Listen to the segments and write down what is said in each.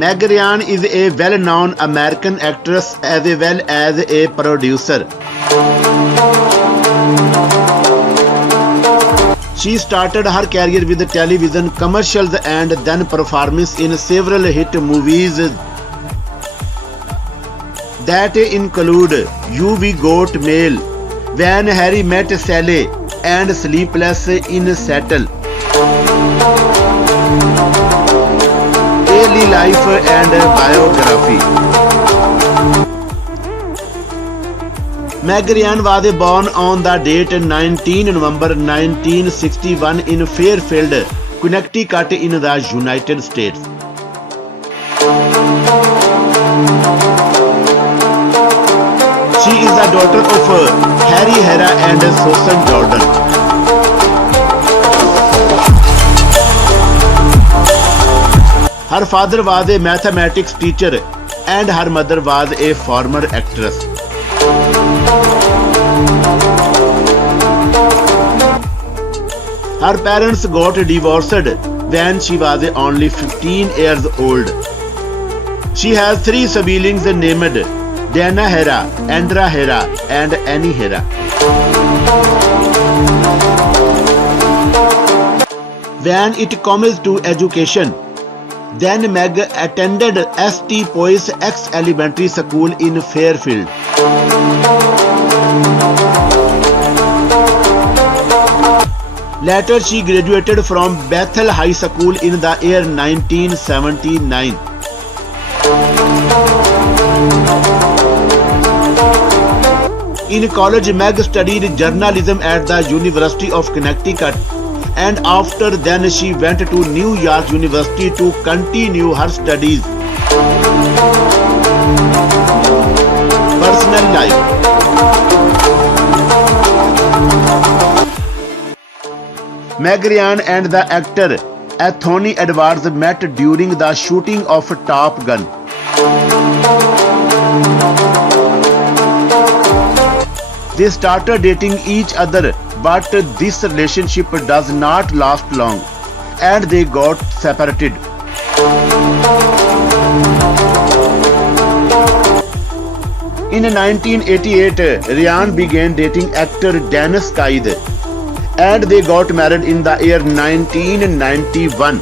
Meg Ryan is a well-known American actress as well as a producer. She started her career with television commercials and then performance in several hit movies that include You Got Mail, When Harry Met Sally, and Sleepless in Seattle. Daily life and biography. Meg Ryan was born on the date 19 November 1961 in Fairfield, Connecticut in the United States. She is the daughter of Harry Hera and Susan Jordan. Her father was a mathematics teacher and her mother was a former actress. Her parents got divorced when she was only 15 years old. She has three siblings named Dana Hera, Andra Hera, and Annie Hera. When it comes to education, then Meg attended St. Poise X Elementary School in Fairfield. Later, she graduated from Bethel High School in the year 1979. In college, Meg studied journalism at the University of Connecticut, and after then she went to New York University to continue her studies. Personal life. Meg Ryan and the actor Anthony Edwards met during the shooting of Top Gun. They started dating each other, but this relationship does not last long, and they got separated. In 1988, Ryan began dating actor Dennis Quaid, and they got married in the year 1991.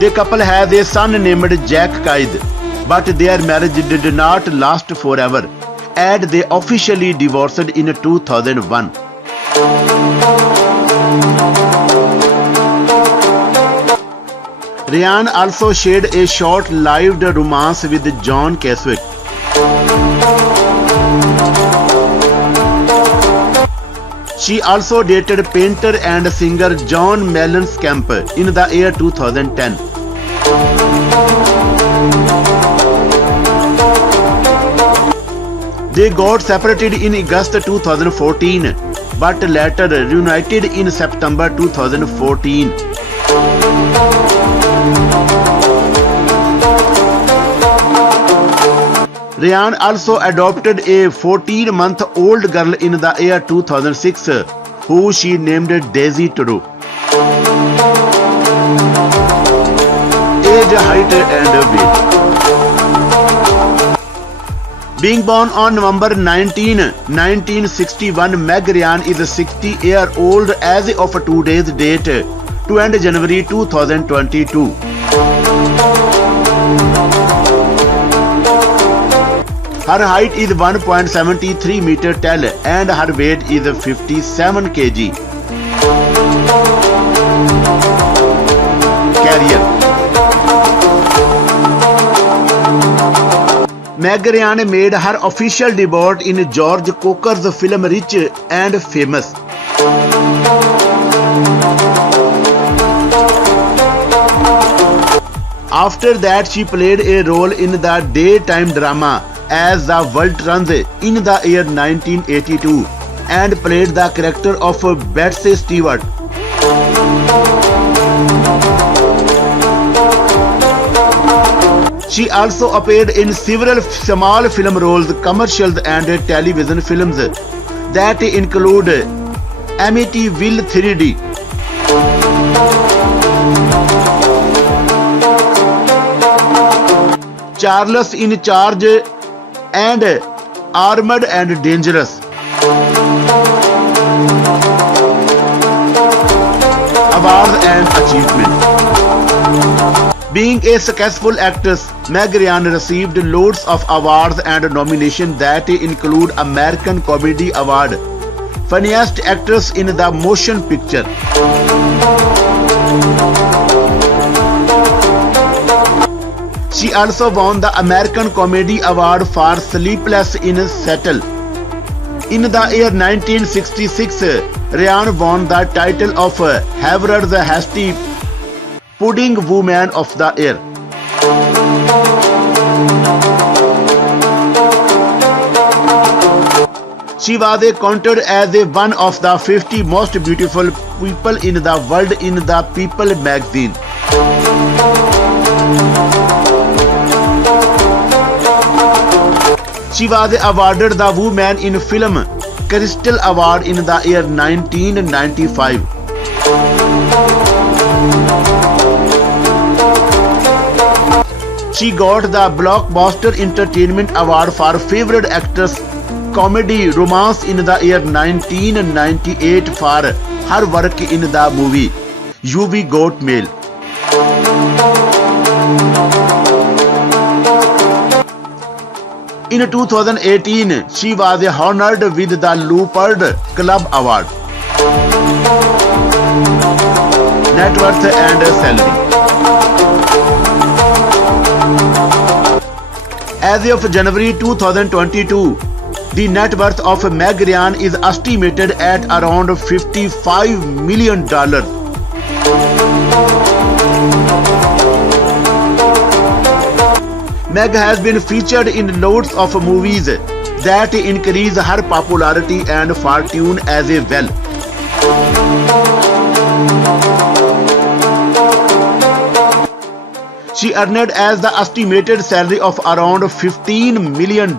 The couple has a son named Jack Quaid, but their marriage did not last forever, and they officially divorced in 2001. Ryan also shared a short-lived romance with John Cassavetes. She also dated painter and singer John Mellencamp in the year 2010. They got separated in August 2014, but later reunited in September 2014. Ryan also adopted a 14-month-old girl in the year 2006, who she named Daisy Trudeau. Age, height, and weight. Being born on November 19, 1961, Meg Ryan is 60-year-old as of today's date, to end January 2022. Her height is 1.73 meter tall and her weight is 57 kg. Career. Meg Ryan made her official debut in George Coker's film Rich and Famous. After that, she played a role in the daytime drama As the World Turns in the year 1982 and played the character of Betsy Stewart. She also appeared in several small film roles, commercials and television films that include Amityville 3D, Charles in Charge and Armed and Dangerous. Awards and achievement. Being a successful actress, Meg Ryan received loads of awards and nominations that include American Comedy Award, Funniest Actress in the Motion Picture. She also won the American Comedy Award for Sleepless in Seattle. In the year 1966, Ryan won the title of Harvard the Hasty Pudding Woman of the Year. She was counted as one of the 50 most beautiful people in the world in the People magazine. She was awarded the Woman in Film Crystal Award in the year 1995. She got the Blockbuster Entertainment Award for Favorite Actress Comedy Romance in the year 1998 for her work in the movie You Got Mail. In 2018, she was honored with the Leopard Club Award. Net worth and salary. As of January 2022, the net worth of Meg Ryan is estimated at around $55 million. Meg has been featured in loads of movies that increase her popularity and fortune as well. She earned as the estimated salary of around $15 million.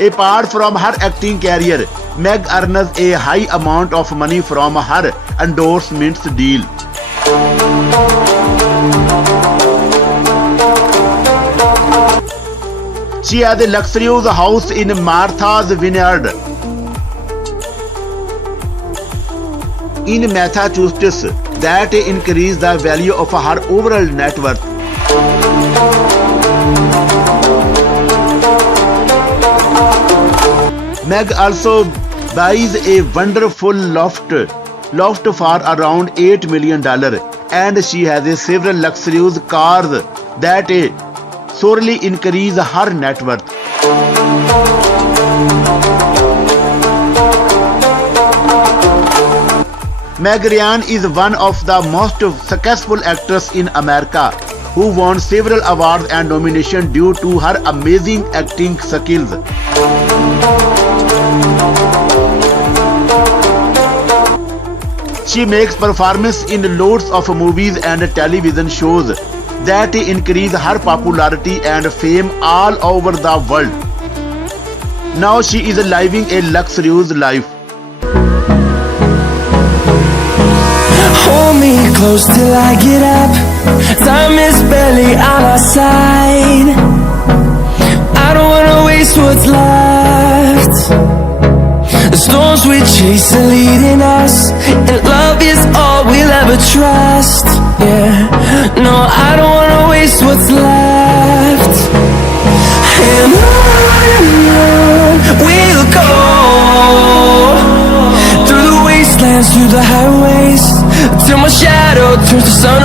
Apart from her acting career, Meg earns a high amount of money from her endorsements deal. She has a luxurious house in Martha's Vineyard in Massachusetts that increases the value of her overall net worth. Meg also buys a wonderful loft for around $8 million, and she has several luxurious cars that sorely increase her net worth. Meg Ryan is one of the most successful actresses in America who won several awards and nominations due to her amazing acting skills. She makes performances in loads of movies and television shows that increase her popularity and fame all over the world. Now she is living a luxurious life. Hold me close till I get up. Time is barely on our side. I don't wanna waste what's left. The storms we chase are leading us, and love is all we'll ever trust. Yeah, no, I don't wanna waste what's left. And on we'll go, through the wastelands, through the highways, till my shadow turns to sun